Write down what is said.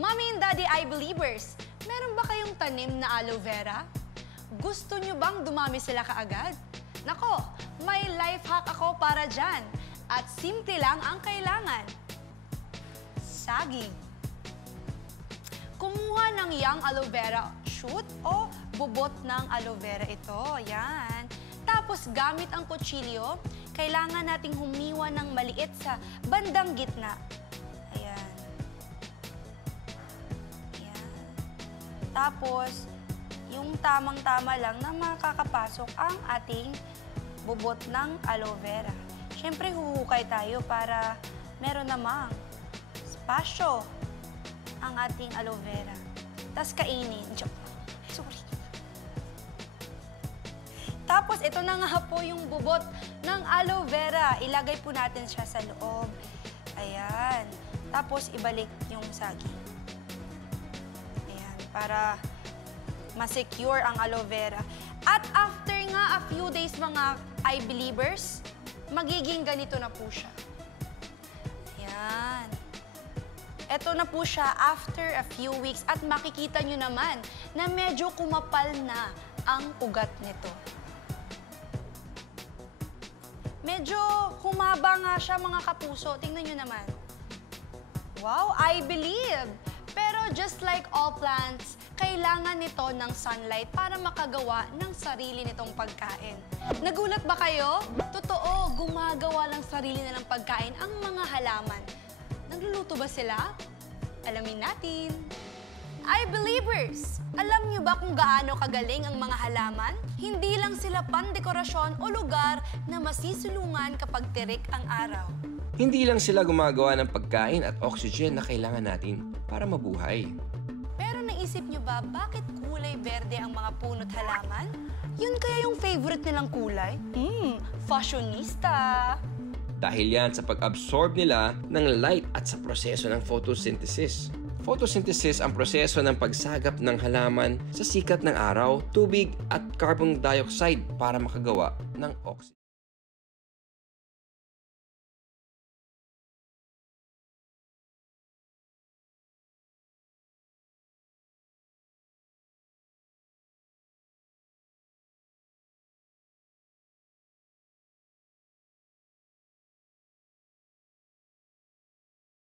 Mommy and Daddy Eye Believers, meron ba kayong tanim na aloe vera? Gusto nyo bang dumami sila kaagad? Nako, may life hack ako para dyan. At simple lang ang kailangan. Saging. Kumuha ng young aloe vera shoot o bubot ng aloe vera ito. Yan. Tapos gamit ang kutsilyo, kailangan nating humiwa ng maliit sa bandang gitna. Ayan. Ayan. Tapos, yung tamang-tama lang na makakapasok ang ating bubot ng aloe vera. Siyempre, huhukay tayo para meron namang spasyo ang ating aloe vera. Tapos kainin. Joke. Sorry. Tapos, ito na nga po yung bubot ng aloe vera. Ilagay po natin siya sa loob. Ayan. Tapos, ibalik yung saging. Ayan. Para ma-secure ang aloe vera. At after nga a few days, mga eye believers, magiging ganito na po siya. Ayan. Ito na po siya after a few weeks at makikita nyo naman na medyo kumapal na ang ugat nito. Medyo humaba nga siya, mga kapuso. Tingnan nyo naman. Wow, I believe! Pero just like all plants, kailangan nito ng sunlight para makagawa ng sarili nitong pagkain. Nagulat ba kayo? Totoo, gumagawa ng sarili nilang pagkain ang mga halaman. Nagluluto ba sila? Alamin natin. Eye Believers! Alam niyo ba kung gaano kagaling ang mga halaman? Hindi lang sila pandekorasyon o lugar na masisulungan kapag tirik ang araw. Hindi lang sila gumagawa ng pagkain at oxygen na kailangan natin para mabuhay. Pero naisip niyo ba bakit kulay berde ang mga puno't halaman? Yun kaya yung favorite nilang kulay? Fashionista! Dahil yan sa pag-absorb nila ng light at sa proseso ng photosynthesis. Photosynthesis ang proseso ng pagsagap ng halaman sa sikat ng araw, tubig at carbon dioxide para makagawa ng oxygen.